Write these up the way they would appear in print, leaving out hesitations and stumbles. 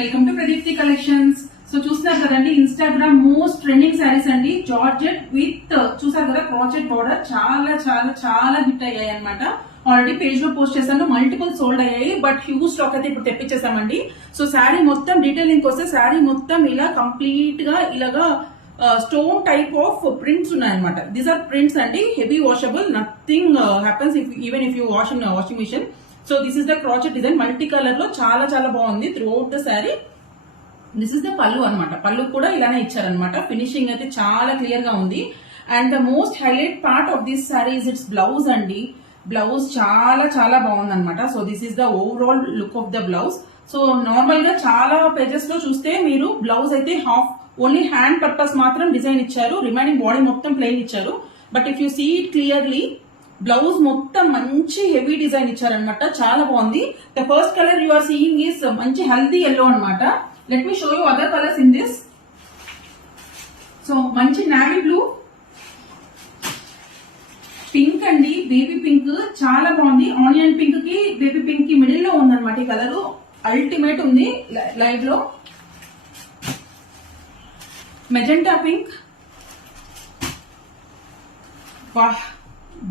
Welcome to Pradeepti collections. So చూస్తున్నారు కదండి, Instagram most trending saris అండి. జార్జెట్ విత్ చూసారు కదా క్రాచెట్ బోర్డర్, చాలా చాలా చాలా హిట్ అయ్యాయి అనమాట. ఆల్రెడీ పేజ్ లో పోస్ట్ చేశాను, మల్టిపుల్ సోల్డ్ అయ్యాయి, బట్ హ్యూజ్ స్టాక్ అయితే ఇప్పుడు తెప్పించేసామండి. సో శారీ మొత్తం డీటెయిలింగ్ వస్తే శారీ మొత్తం ఇలా కంప్లీట్ గా ఇలాగా స్టోన్ టైప్ ఆఫ్ ప్రింట్స్ ఉన్నాయన్నమాట. దీస్ ఆర్ ప్రింట్స్ అండి, heavy washable, nothing happens even if you wash in washing machine. So this is the crochet design, multi colour లో చాలా చాలా బాగుంది throughout the sari. This is the pallu అనమాట. పళ్ళు కూడా ఇలానే ఇచ్చారనమాట. ఫినిషింగ్ అయితే చాలా క్లియర్ గా ఉంది. And the most highlight part of this sari is its blouse అండి. బ్లౌజ్ చాలా చాలా బాగుంది అనమాట. So this is the overall look of the blouse. So normal గా చాలా పేజెస్ లో చూస్తే మీరు బ్లౌజ్ అయితే హాఫ్ ఓన్లీ హ్యాండ్ పర్పస్ మాత్రం డిజైన్ ఇచ్చారు, రిమైనింగ్ బాడీ మొత్తం ప్లెయిన్ ఇచ్చారు. But if you see it clearly, blouse మొత్తం మంచి హెవీ డిజైన్ ఇచ్చారనమాట. చాలా బాగుంది. The first colour you are seeing is మంచి హెల్దీ ఎల్లో అనమాట. Let me show you other colours in this. So మంచి నావీ బ్లూ, పింక్ అండి, బేబీ పింక్ చాలా బాగుంది. ఆనియన్ పింక్ కి బేబీ పింక్ కి మిడిల్ లో ఉందన్నమాట. ఈ కలర్ అల్టిమేట్ ఉంది లైవ్ లో. మెజెంటా పింక్, వాహ్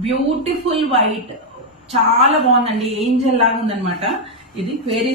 బ్యూటిఫుల్ వైట్, చాలా బాగుందండి. ఏంజల్ లాగా ఉందన్నమాట. ఇది వెరీ